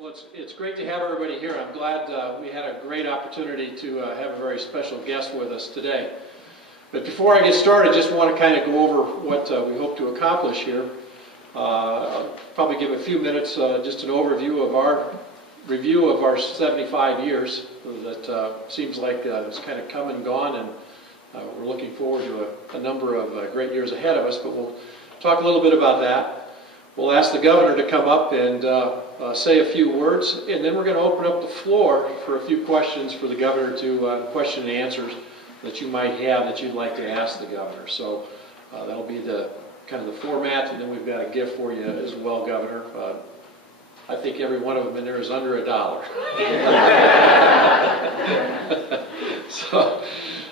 Well, it's great to have everybody here. I'm glad we had a great opportunity to have a very special guest with us today. But before I get started, I just want to kind of go over what we hope to accomplish here. I'll probably give a few minutes, just an overview of our review of our 75 years that seems like it's kind of come and gone, and we're looking forward to a number of great years ahead of us, but we'll talk a little bit about that. We'll ask the governor to come up and say a few words, and then we're going to open up the floor for a few questions for the governor to question and answers that you might have that you'd like to ask the governor. So that'll be the kind of the format, and then we've got a gift for you as well, Governor. I think every one of them in there is under $1.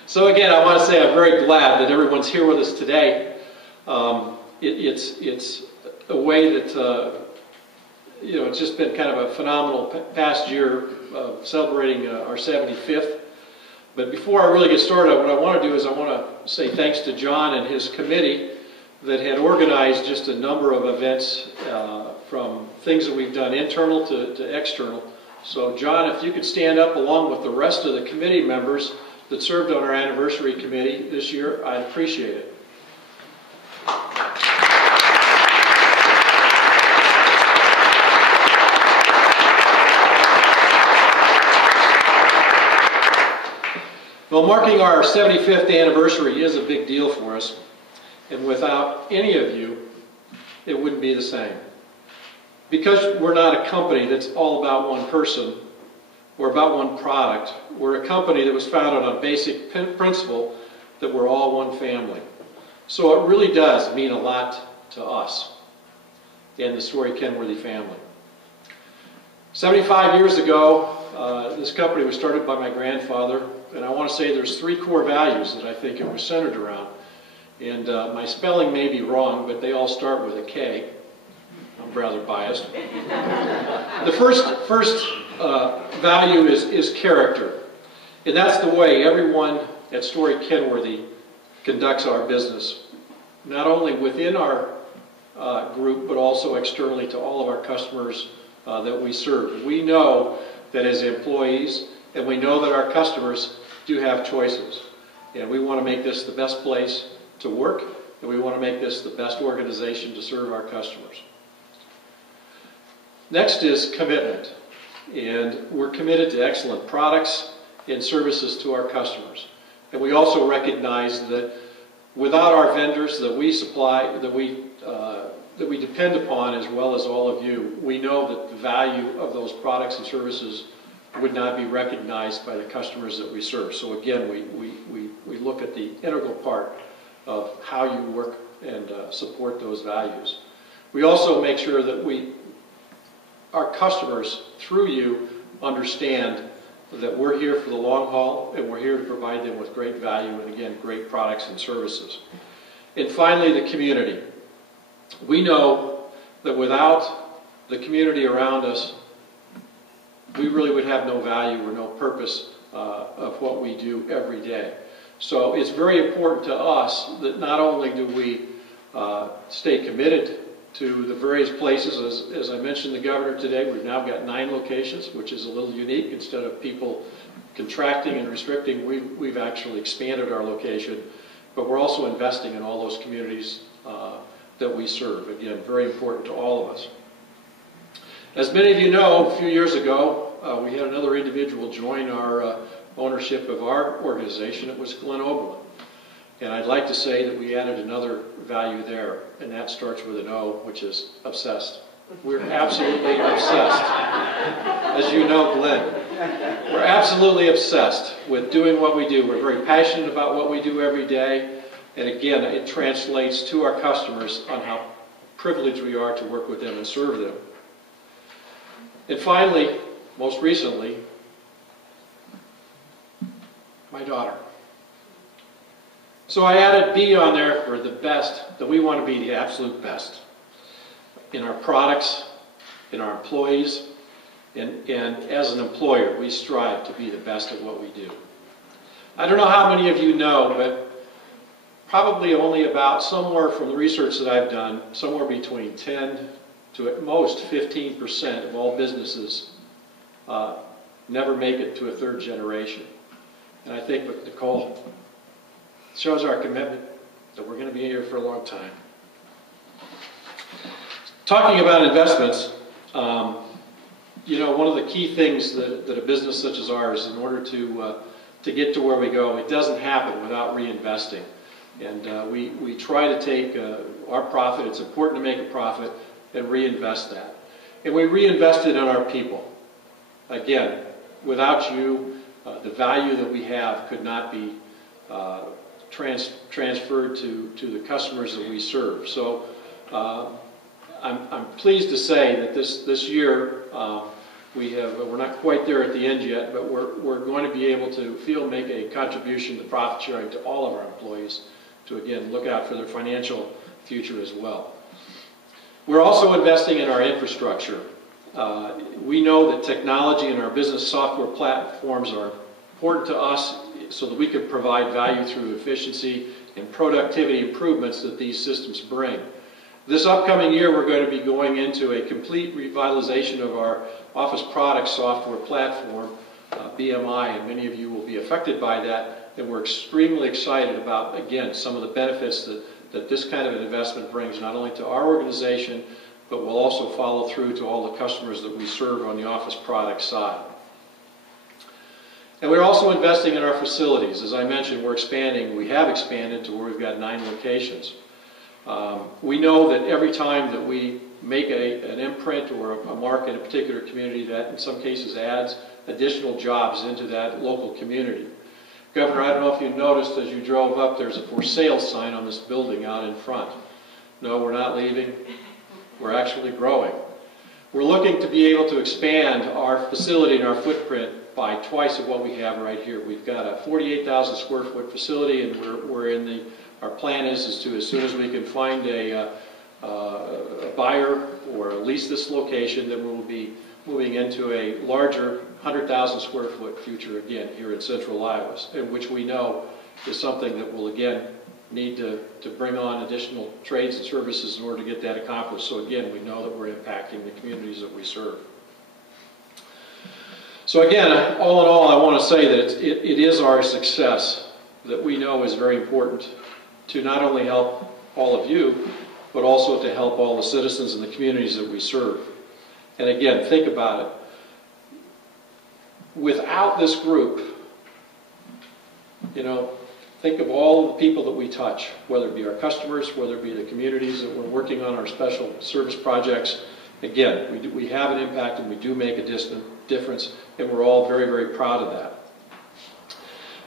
So again, I want to say I'm very glad that everyone's here with us today. It's a way that it's just been kind of a phenomenal past year of celebrating our 75th. But before I really get started, what I want to do is I want to say thanks to John and his committee that had organized just a number of events from things that we've done internal to external. So John, if you could stand up along with the rest of the committee members that served on our anniversary committee this year, I'd appreciate it. Well, marking our 75th anniversary is a big deal for us, and without any of you, it wouldn't be the same. Because we're not a company that's all about one person or about one product, we're a company that was founded on a basic principle that we're all one family. So it really does mean a lot to us and the Storey Kenworthy family. 75 years ago, this company was started by my grandfather, and I want to say there's 3 core values that I think it was centered around. And my spelling may be wrong, but they all start with a K. I'm rather biased. The first value is character. And that's the way everyone at Storey Kenworthy conducts our business, not only within our group, but also externally to all of our customers that we serve. We know that as employees, and we know that our customers do have choices. And we want to make this the best place to work, and we want to make this the best organization to serve our customers. Next is commitment. And we're committed to excellent products and services to our customers. And we also recognize that without our vendors that we supply, that we depend upon, as well as all of you, we know that the value of those products and services would not be recognized by the customers that we serve. So again, we look at the integral part of how you work and support those values. We also make sure that our customers, through you, understand that we're here for the long haul, and we're here to provide them with great value and, again, great products and services. And finally, the community. We know that without the community around us, we really would have no value or no purpose of what we do every day. So it's very important to us that not only do we stay committed to the various places, as I mentioned the governor today, we've now got 9 locations, which is a little unique. Instead of people contracting and restricting, we've actually expanded our location, but we're also investing in all those communities that we serve. Again, very important to all of us. As many of you know, a few years ago, we had another individual join our ownership of our organization. It was Glenn Oberlin. And I'd like to say that we added another value there, and that starts with an O, which is obsessed. We're absolutely obsessed. As you know, Glenn, we're absolutely obsessed with doing what we do. We're very passionate about what we do every day. And again, it translates to our customers on how privileged we are to work with them and serve them. And finally, most recently, my daughter. So I added B on there for the best, that we want to be the absolute best in our products, in our employees, and as an employer, we strive to be the best at what we do. I don't know how many of you know, but probably only about, somewhere from the research that I've done, somewhere between 10 to at most 15% of all businesses never make it to a third generation. And I think with Nicole, shows our commitment that we're going to be here for a long time. Talking about investments, you know, one of the key things that a business such as ours, in order to get to where we go, it doesn't happen without reinvesting. And we try to take our profit, it's important to make a profit, and reinvest that. And we reinvest it in our people. Again, without you, the value that we have could not be transferred to the customers that we serve. So I'm pleased to say that this year we're not quite there at the end yet, but we're going to be able to make a contribution to profit sharing to all of our employees to again look out for their financial future as well. We're also investing in our infrastructure. We know that technology and our business software platforms are important to us so that we can provide value through efficiency and productivity improvements that these systems bring. This upcoming year, we're going to be going into a complete revitalization of our office product software platform, BMI, and many of you will be affected by that, and we're extremely excited about, again, some of the benefits that this kind of an investment brings, not only to our organization, but will also follow through to all the customers that we serve on the office product side. And we're also investing in our facilities. As I mentioned, we're expanding. We have expanded to where we've got 9 locations. We know that every time that we make an imprint or a mark in a particular community, that in some cases adds additional jobs into that local community. Governor, I don't know if you noticed as you drove up, there's a for sale sign on this building out in front. No, we're not leaving. We're actually growing. We're looking to be able to expand our facility and our footprint by twice of what we have right here. We've got a 48,000 square foot facility, and we're in our plan is to, as soon as we can find a buyer or lease this location, then we will be moving into a larger 100,000 square foot future again here in central Iowa, which we know is something that will again need to bring on additional trades and services in order to get that accomplished. So again, we know that we're impacting the communities that we serve. So again, all in all, I want to say that it is our success that we know is very important to not only help all of you, but also to help all the citizens and the communities that we serve. And again, think about it. Without this group, you know, think of all the people that we touch, whether it be our customers, whether it be the communities that we're working on our special service projects. Again, we have an impact and we do make a difference, and we're all very, very proud of that.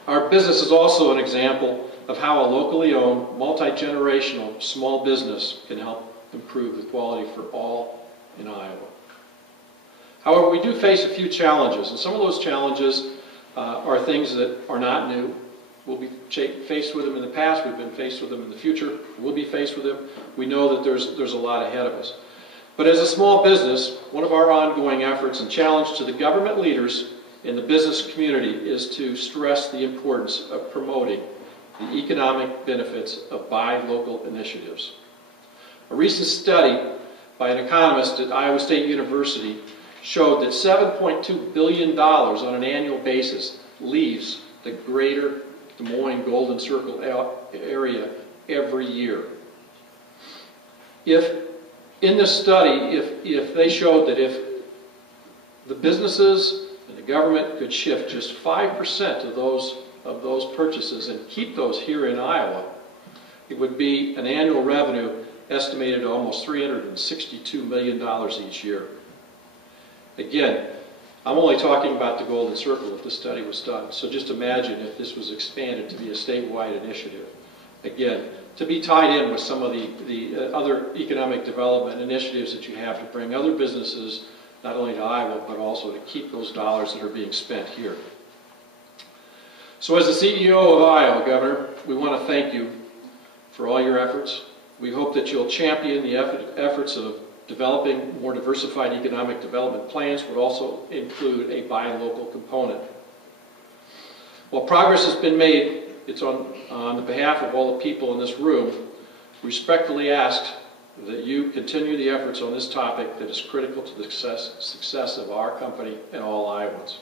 Our business is also an example of how a locally owned, multi-generational small business can help improve the quality for all in Iowa. However, we do face a few challenges, and some of those challenges are things that are not new. We'll be faced with them in the past, we've been faced with them in the future, we'll be faced with them. We know that there's a lot ahead of us. But as a small business, one of our ongoing efforts and challenge to the government leaders in the business community is to stress the importance of promoting the economic benefits of buy local initiatives. A recent study by an economist at Iowa State University showed that $7.2 billion on an annual basis leaves the greater Des Moines Golden Circle area every year. In this study, if they showed that if the businesses and the government could shift just 5% of those purchases and keep those here in Iowa, it would be an annual revenue estimated at almost $362 million each year. Again, I'm only talking about the Golden Circle if this study was done, so just imagine if this was expanded to be a statewide initiative. Again, to be tied in with some of the other economic development initiatives that you have to bring other businesses not only to Iowa, but also to keep those dollars that are being spent here. So as the CEO of Iowa, Governor, we want to thank you for all your efforts. We hope that you'll champion the efforts of developing more diversified economic development plans, would also include a buy local component. While progress has been made, it's on the behalf of all the people in this room, respectfully asked that you continue the efforts on this topic that is critical to the success of our company and all Iowans.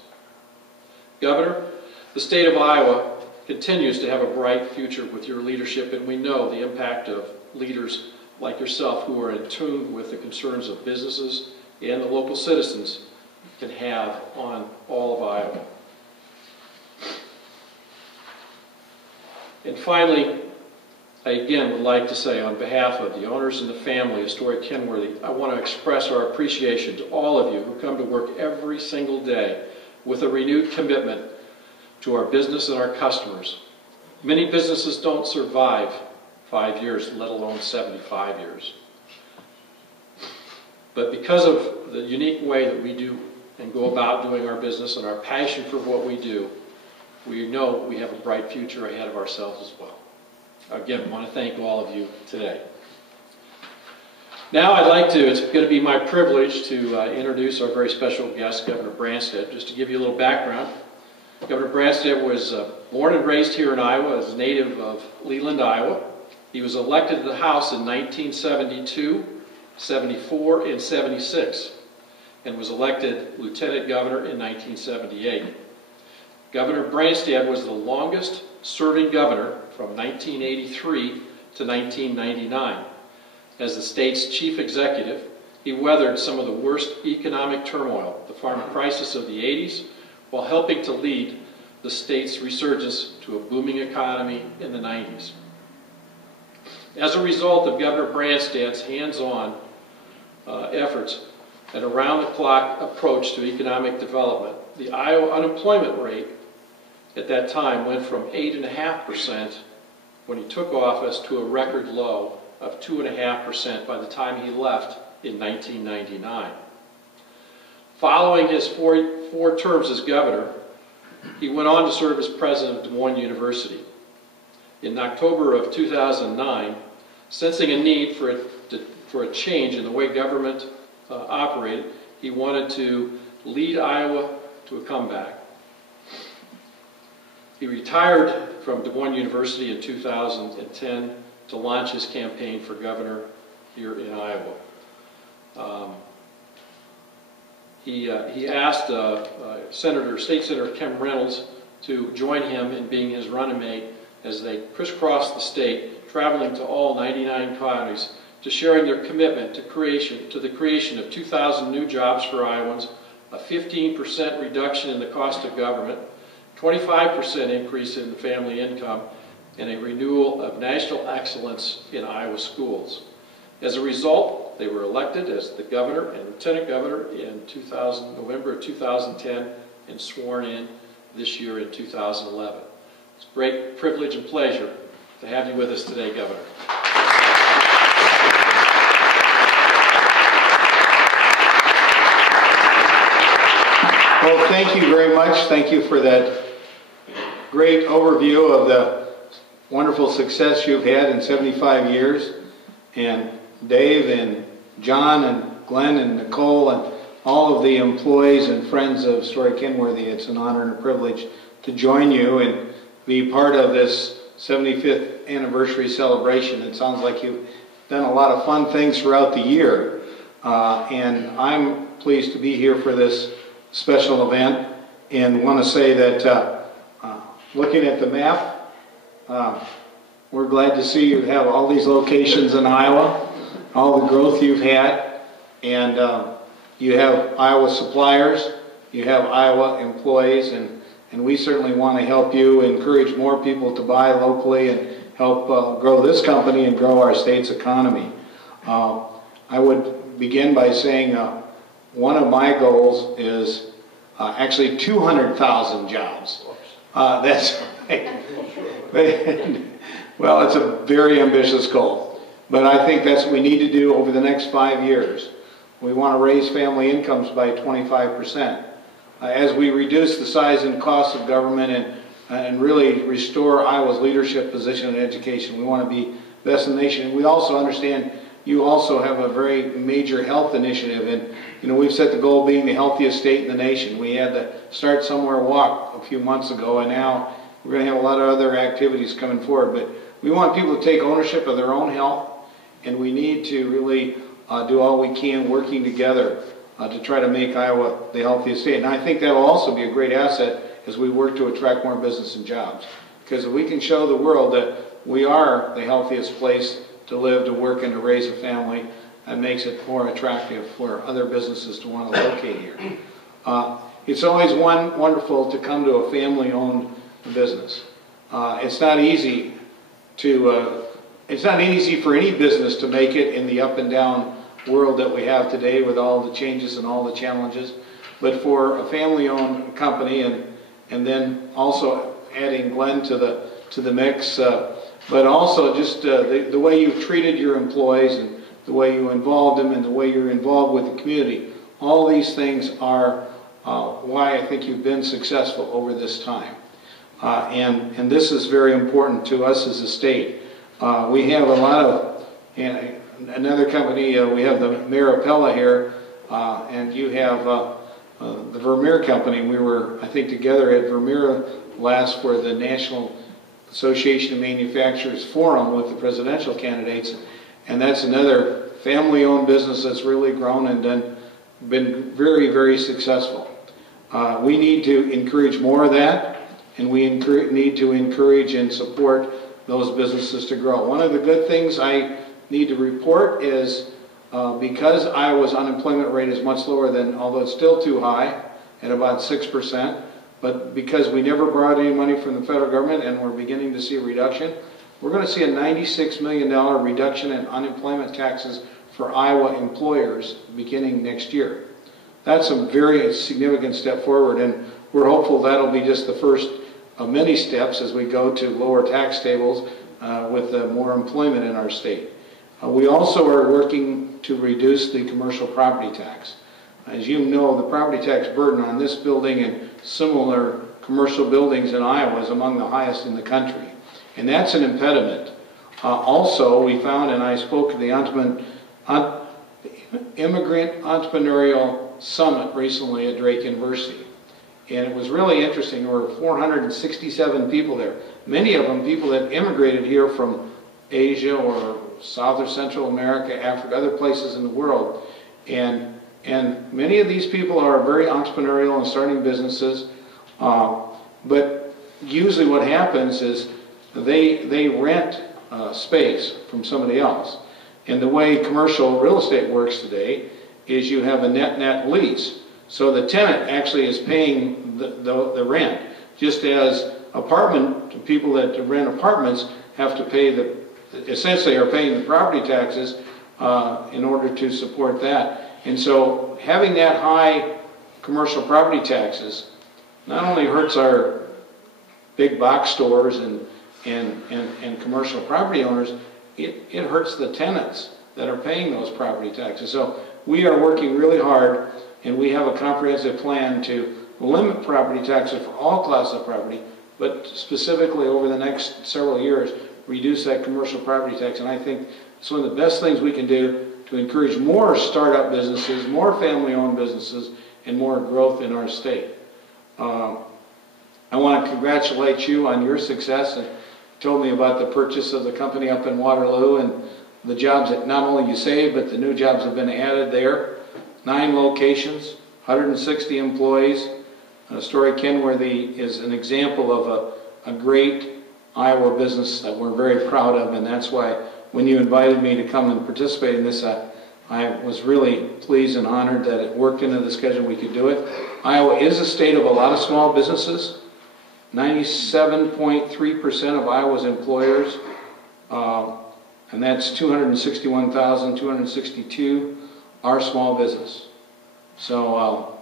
Governor, the state of Iowa continues to have a bright future with your leadership, and we know the impact of leaders like yourself who are in tune with the concerns of businesses and the local citizens can have on all of Iowa. And finally, I again would like to say on behalf of the owners and the family of Storey Kenworthy, I want to express our appreciation to all of you who come to work every single day with a renewed commitment to our business and our customers. Many businesses don't survive 5 years, let alone 75 years. But because of the unique way that we do and go about doing our business and our passion for what we do, we know we have a bright future ahead of ourselves as well. Again, I want to thank all of you today. Now it's going to be my privilege to introduce our very special guest, Governor Brandstad. Just to give you a little background, Governor Brandstad was born and raised here in Iowa as a native of Leland, Iowa. He was elected to the House in 1972, 74, and 76, and was elected Lieutenant Governor in 1978. Governor Brandstad was the longest serving governor from 1983 to 1999. As the state's chief executive, he weathered some of the worst economic turmoil, the farm crisis of the 80s, while helping to lead the state's resurgence to a booming economy in the 90s. As a result of Governor Brandstad's hands-on efforts and around-the-clock approach to economic development, the Iowa unemployment rate at that time went from 8.5% when he took office to a record low of 2.5% by the time he left in 1999. Following his four terms as governor, he went on to serve as president of Des Moines University. In October of 2009, sensing a need for a change in the way government operated, he wanted to lead Iowa to a comeback. He retired from Des Moines University in 2010 to launch his campaign for governor here in Iowa. He asked State Senator Kim Reynolds to join him in being his running mate as they crisscrossed the state, traveling to all 99 counties, to sharing their commitment to the creation of 2,000 new jobs for Iowans, a 15% reduction in the cost of government, 25% increase in the family income, and a renewal of national excellence in Iowa schools. As a result, they were elected as the governor and lieutenant governor in November of 2010 and sworn in this year in 2011. It's a great privilege and pleasure to have you with us today, Governor. Well, thank you very much. Thank you for that great overview of the wonderful success you've had in 75 years. And Dave and John and Glenn and Nicole and all of the employees and friends of Storey Kenworthy, it's an honor and a privilege to join you and be part of this 75th anniversary celebration. It sounds like you've done a lot of fun things throughout the year. And I'm pleased to be here for this special event and want to say that looking at the map, we're glad to see you have all these locations in Iowa, all the growth you've had, and you have Iowa suppliers, you have Iowa employees, and we certainly want to help you encourage more people to buy locally and help grow this company and grow our state's economy. I would begin by saying one of my goals is actually 200,000 jobs. That's right. Well, it's a very ambitious goal, but I think that's what we need to do over the next 5 years. We want to raise family incomes by 25%. As we reduce the size and cost of government and really restore Iowa's leadership position in education, we want to be best in the nation. And we also understand you also have a very major health initiative, and we've set the goal of being the healthiest state in the nation. We had the Start Somewhere walk a few months ago, and now we're going to have a lot of other activities coming forward. But we want people to take ownership of their own health and we need to really do all we can working together to try to make Iowa the healthiest state. And I think that will also be a great asset as we work to attract more business and jobs. Because if we can show the world that we are the healthiest place to live, to work, and to raise a family, that makes it more attractive for other businesses to want to locate here. It's always wonderful to come to a family-owned business. It's not easy for any business to make it in the up and down world that we have today with all the changes and all the challenges. But for a family-owned company, and then also adding Glenn to the mix, but also just the way you've treated your employees and the way you involved them and the way you're involved with the community, all these things are why I think you've been successful over this time. And this is very important to us as a state. We have a lot of, another company, we have the Maripella here, and you have the Vermeer Company. We were, I think, together at Vermeer last for the National Association of Manufacturers Forum with the presidential candidates, and that's another family-owned business that's really grown and been very, very successful. We need to encourage more of that, and we need to encourage and support those businesses to grow. One of the good things I need to report is because Iowa's unemployment rate is much lower than, although it's still too high, at about 6%, but because we never borrowed any money from the federal government and we're beginning to see a reduction, we're going to see a $96 million reduction in unemployment taxes for Iowa employers beginning next year. That's a very significant step forward, and we're hopeful that'll be just the first of many steps as we go to lower tax tables with more employment in our state. We also are working to reduce the commercial property tax. As you know, the property tax burden on this building and similar commercial buildings in Iowa is among the highest in the country. And that's an impediment. Also, we found, and I spoke at the Immigrant Entrepreneurial Summit recently at Drake University. And it was really interesting. There were 467 people there. Many of them people that immigrated here from Asia or South or Central America, Africa, other places in the world. And many of these people are very entrepreneurial and starting businesses. But usually what happens is they rent space from somebody else. And the way commercial real estate works today is you have a net lease. So the tenant actually is paying the rent, just as people that rent apartments have to pay essentially are paying the property taxes in order to support that. And so having that high commercial property taxes not only hurts our big box stores and commercial property owners, it hurts the tenants that are paying those property taxes. So we are working really hard, and we have a comprehensive plan to limit property taxes for all classes of property, but specifically over the next several years, reduce that commercial property tax. And I think it's one of the best things we can do to encourage more startup businesses, more family-owned businesses, and more growth in our state. I want to congratulate you on your success. And told me about the purchase of the company up in Waterloo and the jobs that not only you saved, but the new jobs have been added there. 9 locations, 160 employees. Storey Kenworthy is an example of a great Iowa business that we're very proud of, and that's why when you invited me to come and participate in this, I was really pleased and honored that it worked into the schedule we could do it. Iowa is a state of a lot of small businesses. 97.3% of Iowa's employers, and that's 261,262, are small business. So,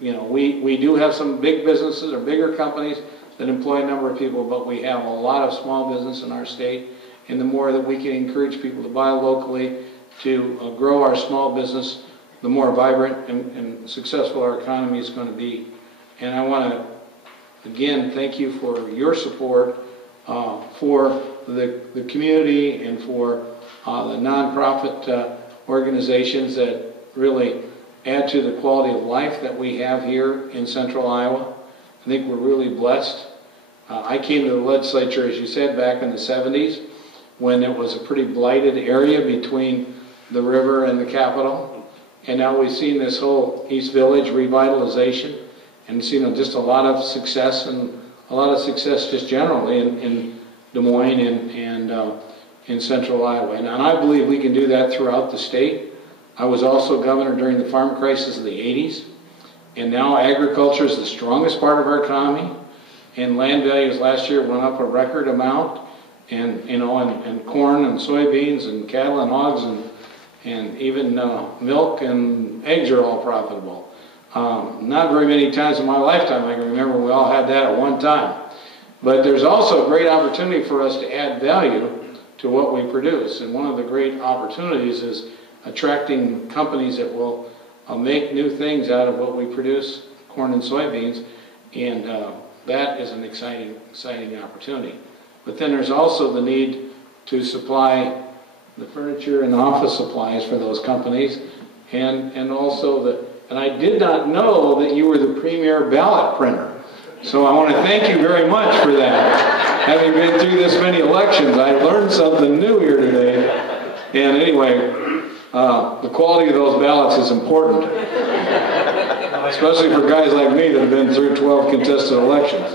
we do have some big businesses or bigger companies that employ a number of people, but we have a lot of small business in our state, and the more that we can encourage people to buy locally, to grow our small business, the more vibrant and successful our economy is going to be. And I want to again thank you for your support for the community and for the nonprofit organizations that really add to the quality of life that we have here in central Iowa. I think we're really blessed. I came to the legislature, as you said, back in the 70s. when it was a pretty blighted area between the river and the Capitol. And now we've seen this whole East Village revitalization and seen just a lot of success, and a lot of success just generally in Des Moines and in central Iowa. And I believe we can do that throughout the state. I was also governor during the farm crisis of the 80s. And now agriculture is the strongest part of our economy. And land values last year went up a record amount. And and corn and soybeans and cattle and hogs and even milk and eggs are all profitable. Not very many times in my lifetime I can remember we all had that at one time. But there's also a great opportunity for us to add value to what we produce. And one of the great opportunities is attracting companies that will make new things out of what we produce, corn and soybeans, and that is an exciting opportunity. But then there's also the need to supply the furniture and office supplies for those companies, and also and I did not know that you were the premier ballot printer. So I want to thank you very much for that. Having been through this many elections, I learned something new here today. And anyway, the quality of those ballots is important, especially for guys like me that have been through 12 contested elections.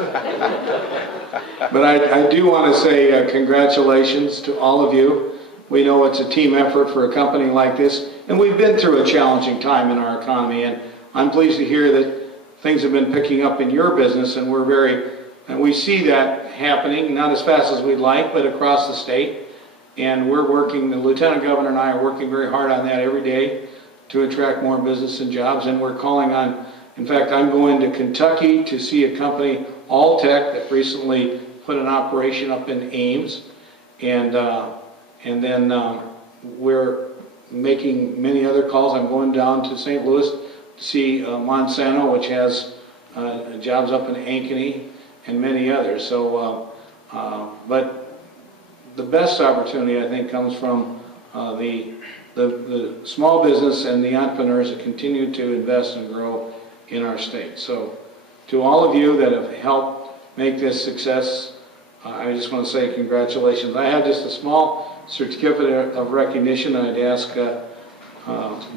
But I do want to say congratulations to all of you. We know it's a team effort for a company like this, and we've been through a challenging time in our economy, and I'm pleased to hear that things have been picking up in your business, and we see that happening, not as fast as we'd like, but across the state. And we're working, the Lieutenant Governor and I are working very hard on that every day to attract more business and jobs. And we're calling on, in fact, I'm going to Kentucky to see a company, Alltech, that recently put an operation up in Ames. And then we're making many other calls. I'm going down to St. Louis to see Monsanto, which has jobs up in Ankeny, and many others. So, but the best opportunity, I think, comes from the small business and the entrepreneurs that continue to invest and grow in our state. So to all of you that have helped make this success, I just want to say congratulations. I have just a small certificate of recognition. I'd ask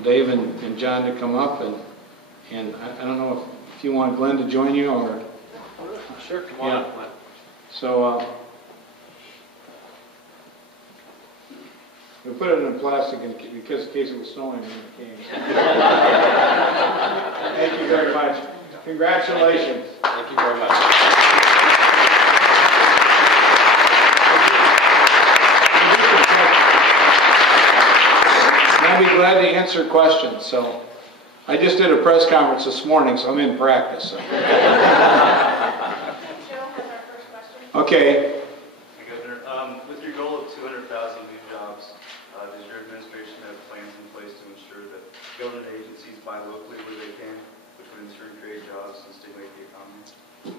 Dave and John to come up, and I don't know if you want Glenn to join you, or... Sure, come on up, Glenn. So we put it in plastic because in case it was snowing when it came. Thank you very much. Congratulations. Thank you very much. I'll be glad to answer questions. So I just did a press conference this morning, so I'm in practice. So. Okay. Hey, Governor, with your goal of 200,000 new jobs, does your administration have plans in place to ensure that government agencies buy locally where they can, which would in turn create jobs and stimulate the economy?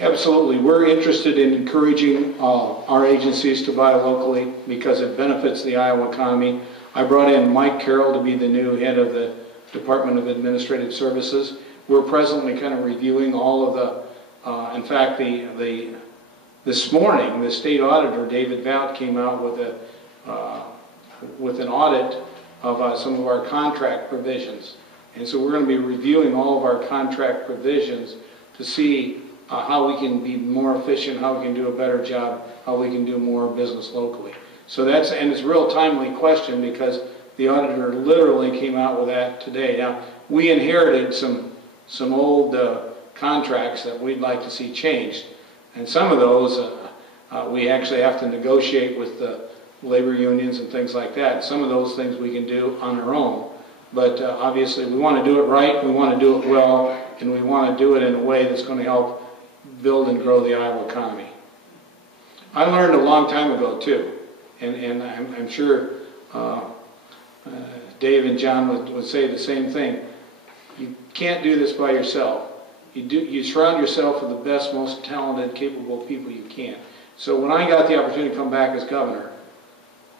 Absolutely. We're interested in encouraging our agencies to buy locally because it benefits the Iowa economy. I brought in Mike Carroll to be the new head of the Department of Administrative Services. We're presently kind of reviewing all of the, in fact, this morning, the state auditor, David Vout, came out with an audit of some of our contract provisions. And so we're going to be reviewing all of our contract provisions to see how we can be more efficient, how we can do a better job, how we can do more business locally. So and it's a real timely question because the auditor literally came out with that today. Now, we inherited some old contracts that we'd like to see changed. And some of those we actually have to negotiate with the labor unions and things like that. Some of those things we can do on our own. But obviously we want to do it right, we want to do it well, and we want to do it in a way that's going to help build and grow the Iowa economy. I learned a long time ago too, and I'm sure Dave and John would say the same thing. You can't do this by yourself. You surround yourself with the best, most talented, capable people you can. So when I got the opportunity to come back as governor,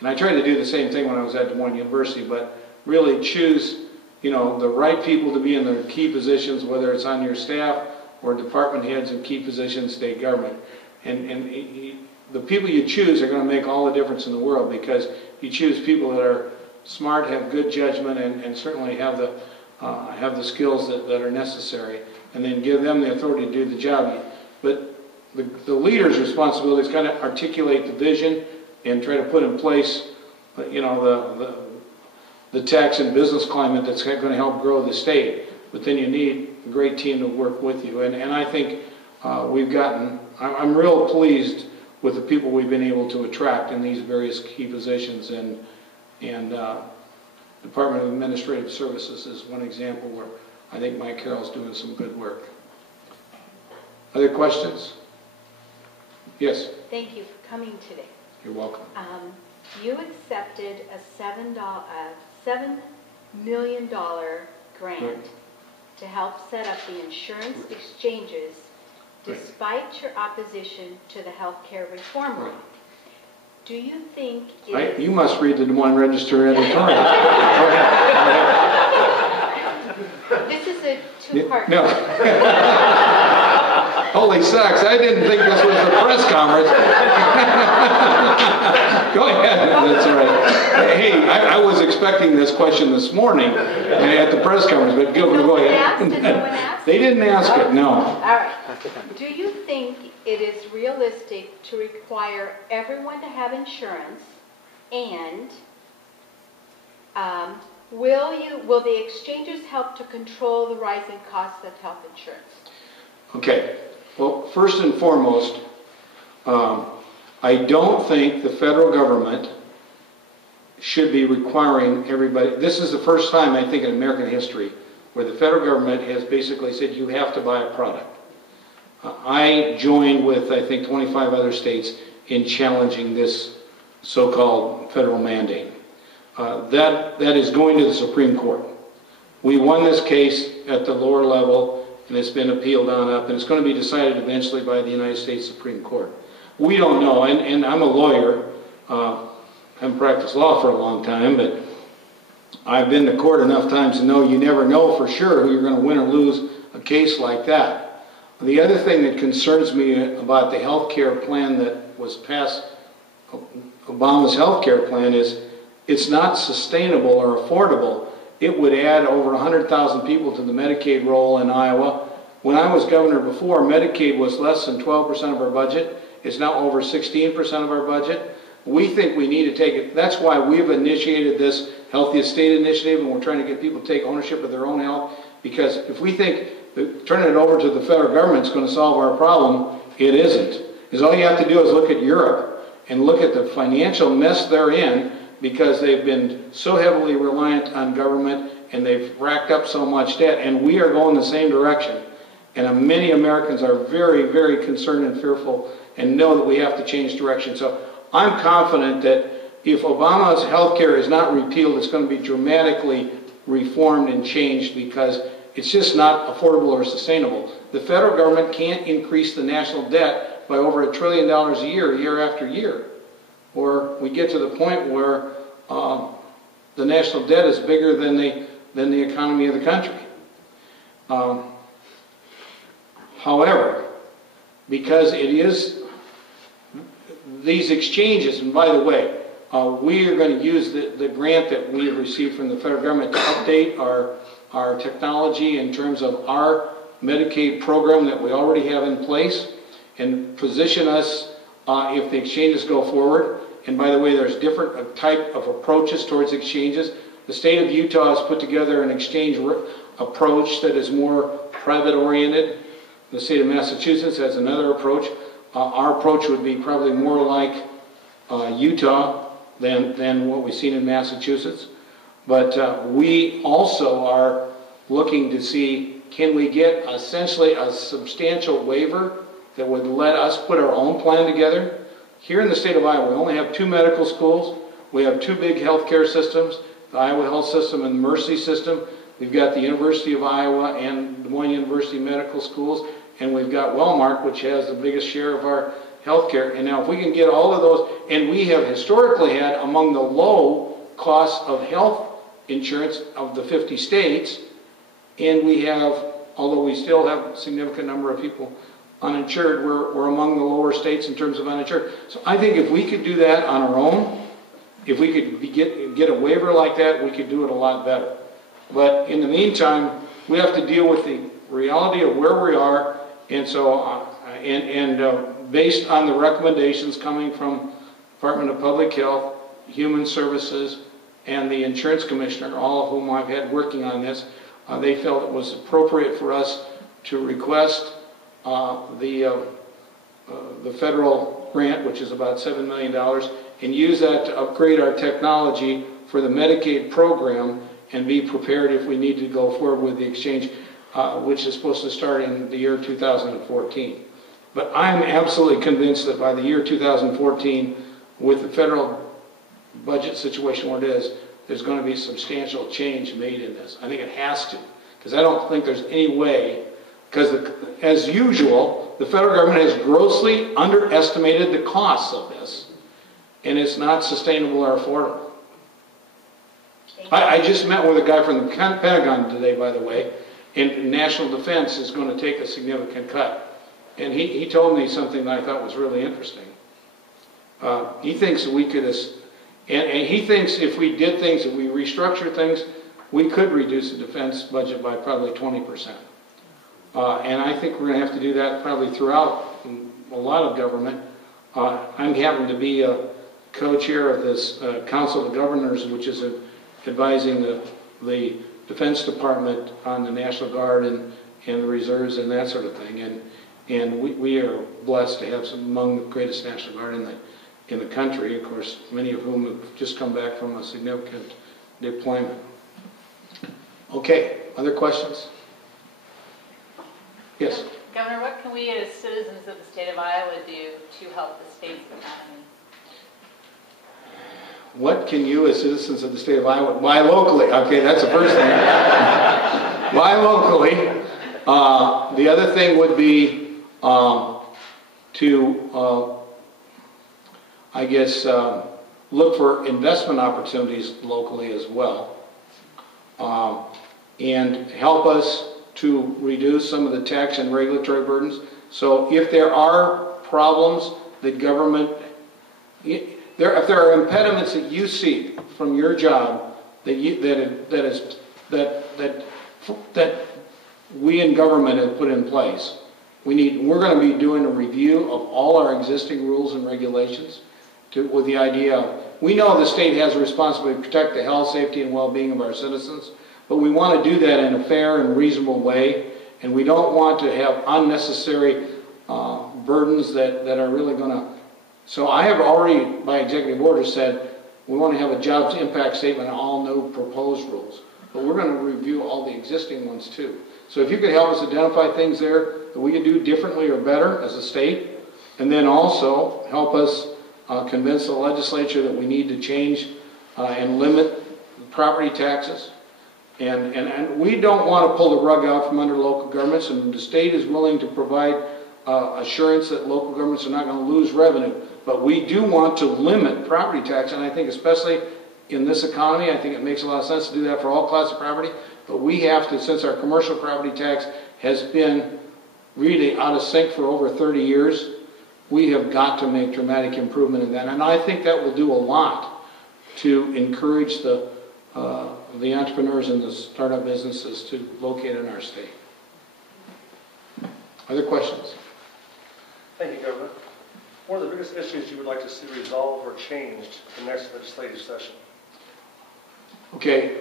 and I tried to do the same thing when I was at Des Moines University, but really choose, the right people to be in their key positions, whether it's on your staff or department heads in key positions, state government. And the people you choose are going to make all the difference in the world, because you choose people that are smart, have good judgment, and certainly have the skills that are necessary, and then give them the authority to do the job. But the leader's responsibility is kind of articulate the vision and try to put in place, you know, the tax and business climate that's going to help grow the state. But then you need a great team to work with you. And I think I'm real pleased with the people we've been able to attract in these various key positions. And Department of Administrative Services is one example where I think Mike Carroll's doing some good work. Other questions? Yes? Thank you for coming today. You're welcome. You accepted a $7 million grant to help set up the insurance exchanges despite your opposition to the health care reform law. Do you think you must read the Des Moines Register editorial. This is a two-part. No. Holy sucks, I didn't think this was a press conference. Go ahead, that's all right. Hey, I was expecting this question this morning at the press conference, but go ahead. Did no one ask? They didn't ask it, no. All right. Do you think it is realistic to require everyone to have insurance, and will the exchanges help to control the rising costs of health insurance? Okay. Well, first and foremost, I don't think the federal government should be requiring everybody. This is the first time, I think, in American history where the federal government has basically said you have to buy a product. I joined with, I think, 25 other states in challenging this so-called federal mandate. That is going to the Supreme Court. We won this case at the lower level, and it's been appealed on up, and it's going to be decided eventually by the United States Supreme Court. We don't know, and I'm a lawyer. I haven't practiced law for a long time, but I've been to court enough times to know you never know for sure who you're going to win or lose a case like that. The other thing that concerns me about the health care plan that was passed, Obama's health care plan, is it's not sustainable or affordable. It would add over 100,000 people to the Medicaid roll in Iowa. When I was governor before, Medicaid was less than 12% of our budget. It's now over 16% of our budget. We think we need to take it. That's why we've initiated this Healthiest State initiative, and we're trying to get people to take ownership of their own health. Because if we think that turning it over to the federal government is going to solve our problem, it isn't. Because all you have to do is look at Europe and look at the financial mess they're in, because they've been so heavily reliant on government and they've racked up so much debt, and we are going the same direction. And many Americans are very, very concerned and fearful and know that we have to change direction. So I'm confident that if Obama's health care is not repealed, it's going to be dramatically reformed and changed, because it's just not affordable or sustainable. The federal government can't increase the national debt by over $1 trillion a year after year. Or we get to the point where the national debt is bigger than the economy of the country. However, because it is these exchanges, and by the way, we are going to use the grant that we have received from the federal government to update our technology in terms of our Medicaid program that we already have in place, and position us if the exchanges go forward. And by the way, there's different type of approaches towards exchanges. The state of Utah has put together an exchange approach that is more private-oriented. The state of Massachusetts has another approach. Our approach would be probably more like Utah than what we've seen in Massachusetts. But we also are looking to see, can we get essentially a substantial waiver that would let us put our own plan together? Here in the state of Iowa, we only have 2 medical schools. We have 2 big healthcare systems, the Iowa Health System and the Mercy System. We've got the University of Iowa and Des Moines University Medical Schools, and we've got Wellmark, which has the biggest share of our healthcare. And now if we can get all of those, and we have historically had among the low costs of health insurance of the 50 states, and we have, although we still have a significant number of people uninsured. We're among the lower states in terms of uninsured. So I think if we could do that on our own, if we could get a waiver like that, we could do it a lot better. But in the meantime, we have to deal with the reality of where we are, and so based on the recommendations coming from Department of Public Health, Human Services, and the Insurance Commissioner, all of whom I've had working on this, they felt it was appropriate for us to request the federal grant, which is about $7 million, and use that to upgrade our technology for the Medicaid program and be prepared if we need to go forward with the exchange, which is supposed to start in the year 2014. But I'm absolutely convinced that by the year 2014, with the federal budget situation where it is, there's going to be substantial change made in this. I think it has to, because I don't think there's any way, because as usual, the federal government has grossly underestimated the costs of this, and it's not sustainable or affordable. I just met with a guy from the Pentagon today, by the way, and national defense is going to take a significant cut. And he told me something that I thought was really interesting. He thinks that we could, and he thinks if we did things, if we restructure things, we could reduce the defense budget by probably 20%. And I think we're going to have to do that probably throughout a lot of government. I'm happen to be a co-chair of this Council of Governors, which is advising the Defense Department on the National Guard and the reserves and that sort of thing. And we are blessed to have some among the greatest National Guard in the country, of course, many of whom have just come back from a significant deployment. Okay, other questions? Yes? Governor, what can we as citizens of the state of Iowa do to help the state's economy? What can you as citizens of the state of Iowa buy locally? Okay, that's the first thing. Buy locally. The other thing would be to, I guess, look for investment opportunities locally as well, and help us to reduce some of the tax and regulatory burdens. So if there are problems that government, if there are impediments that you see from your job that we in government have put in place, we're going to be doing a review of all our existing rules and regulations with the idea of, we know the state has a responsibility to protect the health, safety, and well-being of our citizens, but we want to do that in a fair and reasonable way, and we don't want to have unnecessary burdens that are really going to. So I have already, by executive order, said we want to have a jobs impact statement on all new proposed rules, but we're going to review all the existing ones too. So if you could help us identify things there that we could do differently or better as a state, and then also help us convince the legislature that we need to change and limit property taxes. And we don't want to pull the rug out from under local governments, and the state is willing to provide assurance that local governments are not going to lose revenue. But we do want to limit property tax, and I think especially in this economy, I think it makes a lot of sense to do that for all classes of property. But we have to, since our commercial property tax has been really out of sync for over 30 years, we have got to make dramatic improvement in that. And I think that will do a lot to encourage the entrepreneurs and the startup businesses to locate in our state. Other questions? Thank you, Governor. What are the biggest issues you would like to see resolved or changed in the next legislative session? Okay,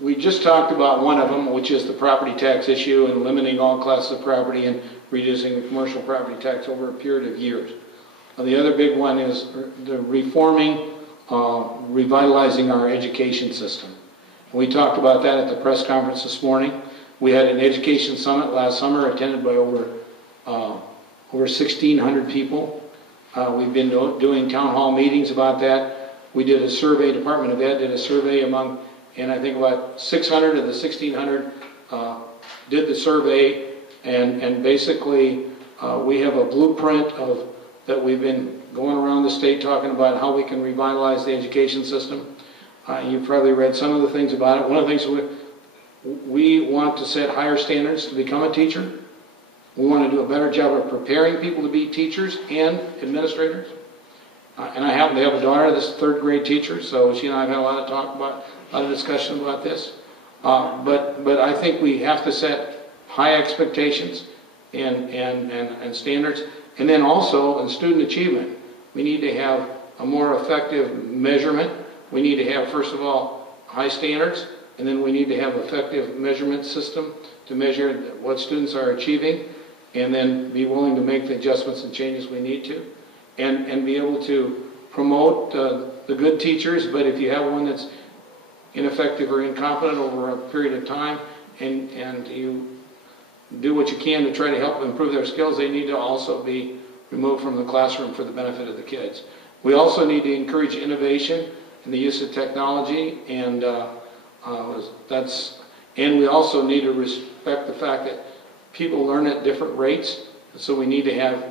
we just talked about one of them, which is the property tax issue and limiting all classes of property and reducing the commercial property tax over a period of years. The other big one is the reforming, revitalizing our education system. We talked about that at the press conference this morning. We had an education summit last summer attended by over 1,600 people. We've been doing town hall meetings about that. We did a survey, Department of Ed did a survey among, and I think about 600 of the 1,600 did the survey, and basically we have a blueprint that we've been going around the state talking about how we can revitalize the education system. You've probably read some of the things about it. One of the things we want to set higher standards to become a teacher. We want to do a better job of preparing people to be teachers and administrators. And I happen to have a daughter that's a third grade teacher, so she and I have had a lot of talk about, a lot of discussion about this. But I think we have to set high expectations and standards. And then also in student achievement, we need to have a more effective measurement. We need to have, first of all, high standards, and then we need to have effective measurement system to measure what students are achieving, and then be willing to make the adjustments and changes we need to, and be able to promote the good teachers. But if you have one that's ineffective or incompetent over a period of time, and you do what you can to try to help them improve their skills, they need to also be removed from the classroom for the benefit of the kids. We also need to encourage innovation and the use of technology, and we also need to respect the fact that people learn at different rates, so we need to have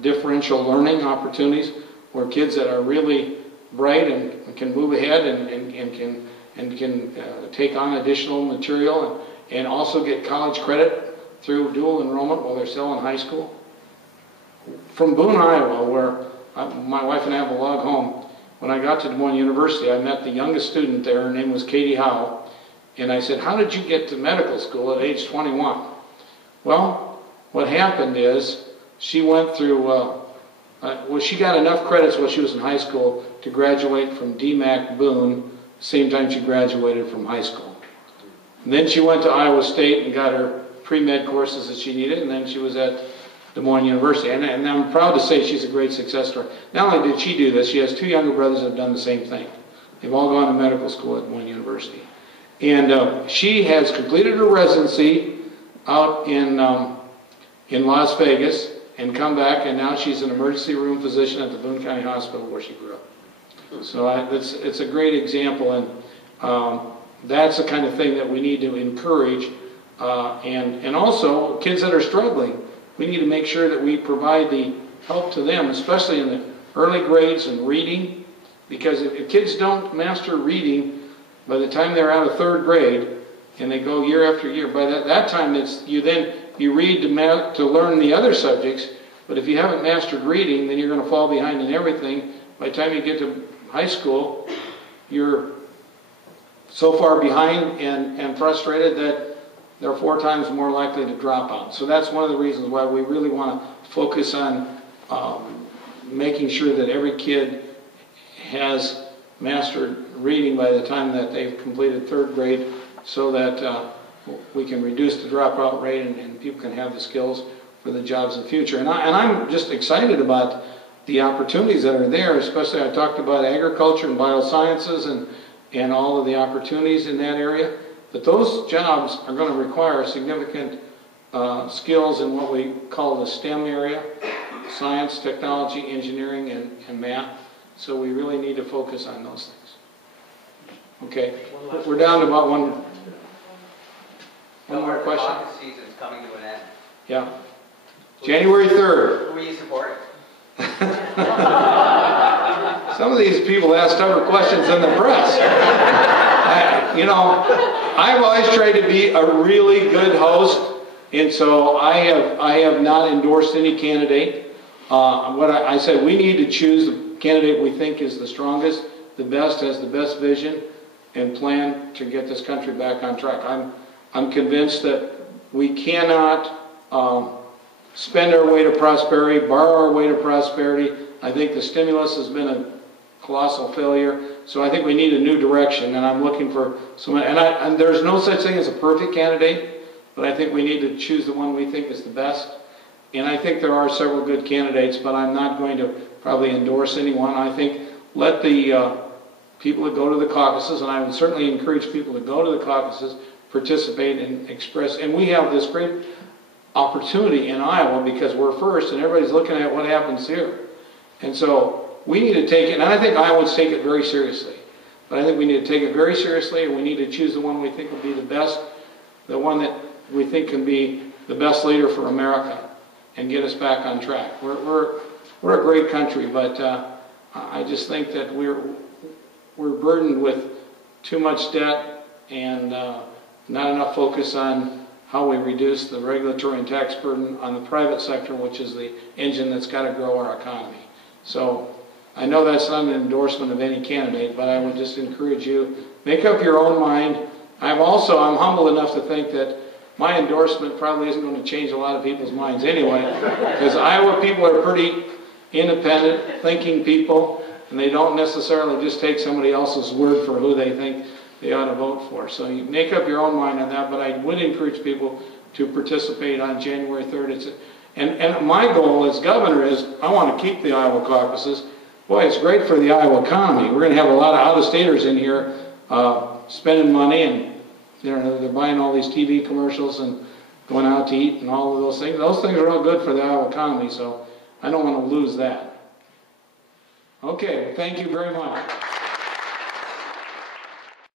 differential learning opportunities where kids that are really bright and can move ahead and can take on additional material and also get college credit through dual enrollment while they're still in high school. From Boone, Iowa, where my wife and I have a log home, when I got to Des Moines University, I met the youngest student there. Her name was Katie Howe. And I said, "How did you get to medical school at age 21? Well, what happened is she went through, she got enough credits while she was in high school to graduate from DMAC Boone, same time she graduated from high school. And then she went to Iowa State and got her pre-med courses that she needed, and then she was at Des Moines University. And I'm proud to say she's a great success story. Not only did she do this, she has two younger brothers that have done the same thing. They've all gone to medical school at Des Moines University. And she has completed her residency out in Las Vegas and come back, and now she's an emergency room physician at the Boone County Hospital where she grew up. So it's a great example, and that's the kind of thing that we need to encourage. And also, kids that are struggling, we need to make sure that we provide the help to them, especially in the early grades and reading, because if kids don't master reading by the time they're out of third grade, and they go year after year, by that time you read to learn the other subjects, but if you haven't mastered reading, then you're going to fall behind in everything. By the time you get to high school, you're so far behind and frustrated that they're 4 times more likely to drop out. So that's one of the reasons why we really want to focus on making sure that every kid has mastered reading by the time that they've completed third grade, so that we can reduce the dropout rate and people can have the skills for the jobs in the future. And I'm just excited about the opportunities that are there, especially I talked about agriculture and biosciences and all of the opportunities in that area. But those jobs are going to require significant skills in what we call the STEM area: science, technology, engineering, and math. So we really need to focus on those things. Okay, we're down to about one more question. The caucus season's coming to an end. Yeah. January 3rd. Who will you support? Some of these people ask tougher questions than the press. I've always tried to be a really good host, and so I have not endorsed any candidate. I said, we need to choose the candidate we think is the strongest, the best, has the best vision and plan to get this country back on track. I'm convinced that we cannot spend our way to prosperity, borrow our way to prosperity. I think the stimulus has been a colossal failure. So I think we need a new direction, and I'm looking for someone. And there's no such thing as a perfect candidate, but I think we need to choose the one we think is the best. And I think there are several good candidates, but I'm not going to probably endorse anyone. I think let the people that go to the caucuses, and I would certainly encourage people to go to the caucuses, participate and express. And we have this great opportunity in Iowa because we're first, and everybody's looking at what happens here. And so we need to take it, and I think Iowans take it very seriously. But I think we need to take it very seriously, and we need to choose the one we think will be the best, the one that we think can be the best leader for America and get us back on track. We're a great country, but I just think that we're burdened with too much debt and not enough focus on how we reduce the regulatory and tax burden on the private sector, which is the engine that's got to grow our economy. So I know that's not an endorsement of any candidate, but I would just encourage you, make up your own mind. I'm humble enough to think that my endorsement probably isn't going to change a lot of people's minds anyway, because Iowa people are pretty independent, thinking people, and they don't necessarily just take somebody else's word for who they think they ought to vote for. So you make up your own mind on that, but I would encourage people to participate on January 3rd. And my goal as governor is I want to keep the Iowa caucuses. Boy, it's great for the Iowa economy. We're going to have a lot of out-of-staters in here spending money, and they're buying all these TV commercials and going out to eat and all of those things. Those things are all good for the Iowa economy, so I don't want to lose that. Okay, thank you very much.